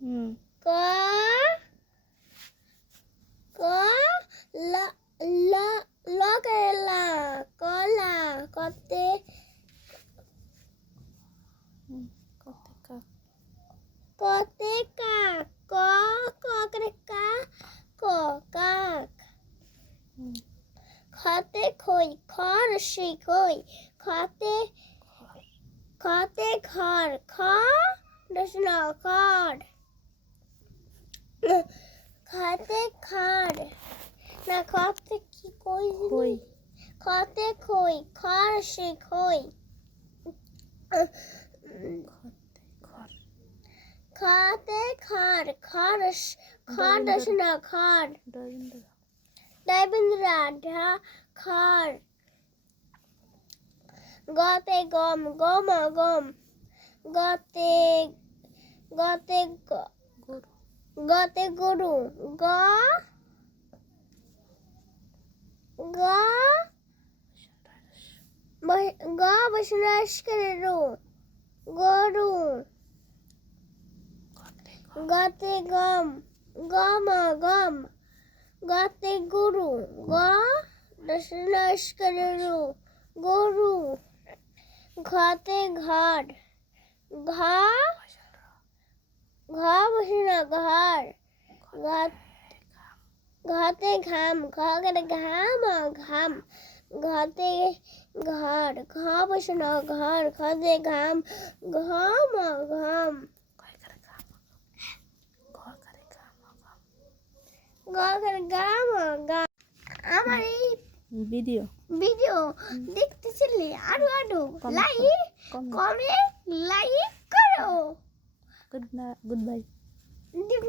ক ক ল ল লগেলা কলা কতে কতে কাক ক করে কা ক কাক খতে খই খর সে খই খতে খর খ দশন খর খতে খর না খতে কি কই খতে খই খর সে খই খতে খর খর খর দশন খর দেবেন্দ্রা ঢা খর গতে গম গম গম গতে গতে গতে গরু গ গ গ বসনাস করে রু গরু গতে গম গম গম গতে গরু গ বসনাস করে রু গরু ঘতে ঘর ঘ ঘ বসনা ঘর ঘতে ঘাম ঘ করে ঘাম ঘাম ঘতে ঘর ঘ বসনা ঘর ঘতে ঘাম ঘম ঘাম ঘ করে গাম গাম আমার এই ভিডিও দেখতেছিলে আরো আরো লাইক কমেন্ট লাইক করো গুড বাই গুড